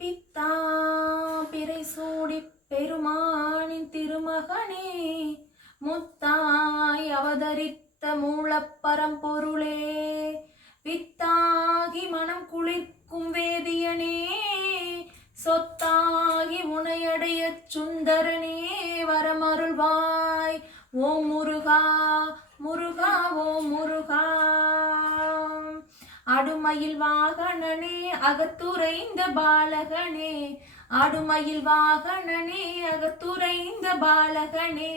பித்தா பிறை சூடி பெருமானின் திருமகனே, முத்தாய் அவதரித்த மூலப்பரம்பொருளே, வித்தாகி மனம் குளிர்க்கும் வேதியனே, சொத்தாகி உனையடைய சுந்தரனே, வரமருள்வாய் ஓம் முருகா முருகா ஓம் முருகா. அடுமயில் வாகனனே அகத்துரைந்த பாலகனே, அடுமயில் வாகனனே அகத்துரைந்த பாலகனே,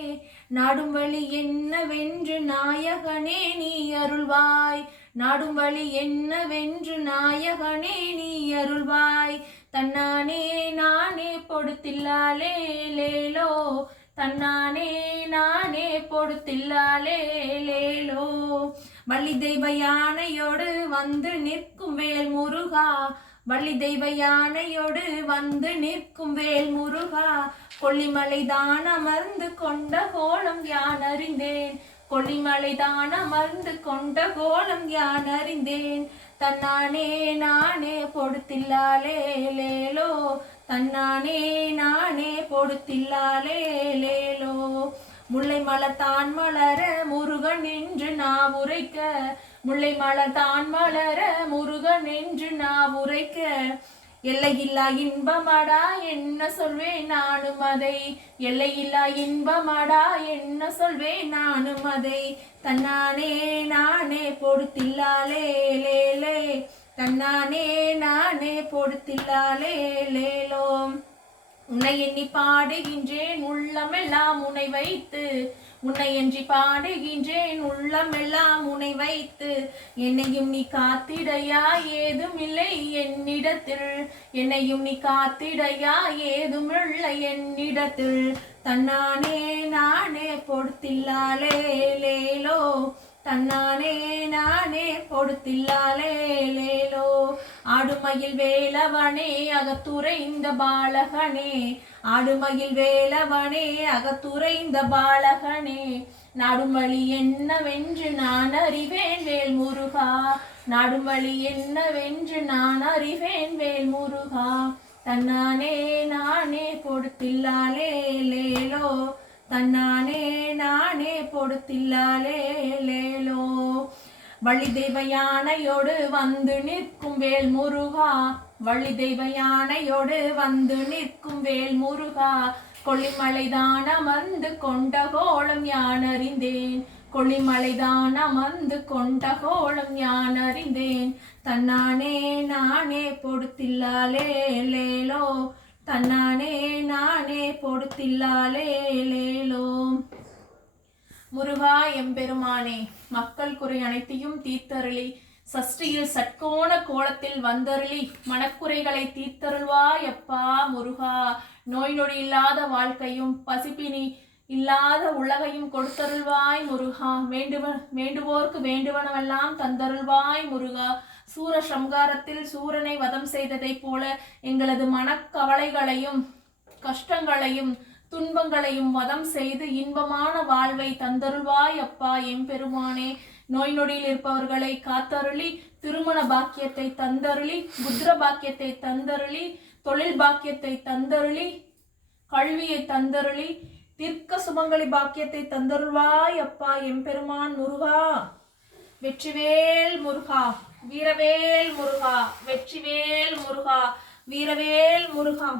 நாடும் வழி என்னவென்று நாயகனே நீ அருள்வாய், நாடும் வழி என்னவென்று நாயகனே நீ அருள்வாய். தன்னானே நானே பொடுத்தில்லாலே லேலோ, தன்னானே நானே பொடுத்தில்லாலே லேலோ. வள்ளி தெய்வ யானையோடு வந்து நிற்கும் வேல் முருகா, வள்ளி தெய்வ யானையோடு வந்து நிற்கும் வேல் முருகா, கொல்லிமலை தான் அமர்ந்து கொண்ட கோலம் யான் அறிந்தேன், கொல்லிமலை தான் அமர்ந்து கொண்ட கோலம் யான் அறிந்தேன். தன்னானே நானே பொடுத்தில்லாலே லேலோ, தன்னானே நானே பொடுத்தில்லாலே லேலோ. முல்லை மலர்தான் மலர முருகன் என்று நான் உரைக்க, முல்லை மலர்தான் மலர முருகன் என்று நான் உரைக்க, எல்லையில்லா இன்பமடா என்ன சொல்வேன் நானும் அதை, எல்லையில்லா இன்பமடா என்ன சொல்வேன் நானும் அதை. தன்னானே நானே பொடுத்தில்லாலே லேலே, தன்னானே நானே பொடுத்தில்லாலே லேலோ. உன்னை எண்ணி பாடுகின்றேன் உள்ளமெல்லாம் உன்னை வைத்து, உன்னை என்று பாடுகின்றேன் உள்ளமெல்லாம் உன்னை வைத்து, என்னையும் நீ காத்திடையா ஏதும் இல்லை என்னிடத்தில், என்னையும் நீ காத்திடையா ஏதும் இல்லை என்னிடத்தில். தன்னானே நானே பொடுத்தில்லாலே லேலோ, தன்னானே நானே பொடுத்தில்லாலே லேலோ. ஆடுமயில் வேலவனே அகத்துரைந்த பாலகனே, ஆடுமயில் வேலவனே அகத்துரைந்த பாலகனே, நாடும் வழி என்னவென்று நான் அறிவேன் வேல் முருகா, நாடும் வழி என்னவென்று நான் அறிவேன் வேல் முருகா. தன்னானே நானே பொடுத்தில்லாலே லேலோ, தன்னானே நானே பொடுத்தில்லாலே லேலோ. வள்ளி தெய்வ யானையோடு வந்து நிற்கும் வேல் முருகா, வள்ளி தெய்வ யானையோடு வந்து நிற்கும் வேல் முருகா, கொல்லிமலைதான் அமர்ந்து கொண்ட கோலம் யான் அறிந்தேன், கொல்லிமலைதான் அமர்ந்து கொண்ட கோலம் யான் அறிந்தேன். தன்னானே நானே பொடுத்தில்லாலே லேலோ, தன்னானே நானே பொடுத்தில்லாலே லேலோ. முருகா எம்பெருமானே, மக்கள் குறை அனைத்தையும் தீர்த்தருளி, சஷ்டியில் சட்கோண கோலத்தில் வந்தருளி, மனக்குறைகளை தீர்த்தருள்வாய் அப்பா முருகா. நோய் நொடி இல்லாத வாழ்க்கையும் பசிப்பினி இல்லாத உலகையும் கொடுத்தருள்வாய் முருகா. வேண்டுவோர்க்கு வேண்டுவனவெல்லாம் தந்தருள்வாய் முருகா. சூர சம்காரத்தில் சூரனை வதம் செய்ததை போல எங்களது மனக்கவலைகளையும் கஷ்டங்களையும் துன்பங்களையும் வதம் செய்து இன்பமான வாழ்வை தந்தருள்வாய் அப்பா எம்பெருமானே. நோய் நொடியில் இருப்பவர்களை காத்தருளி, திருமண பாக்கியத்தை தந்தருளி, புத்திர பாக்கியத்தை தந்தருளி, தொழில் பாக்கியத்தை தந்தருளி, கல்வியை தந்தருளி, தீர்க்க சுமங்கலி பாக்கியத்தை தந்தருள்வாய் அப்பா எம்பெருமான் முருகா. வெற்றிவேல் முருகா, வீரவேல் முருகா, வெற்றிவேல் முருகா, வீரவேல் முருகா.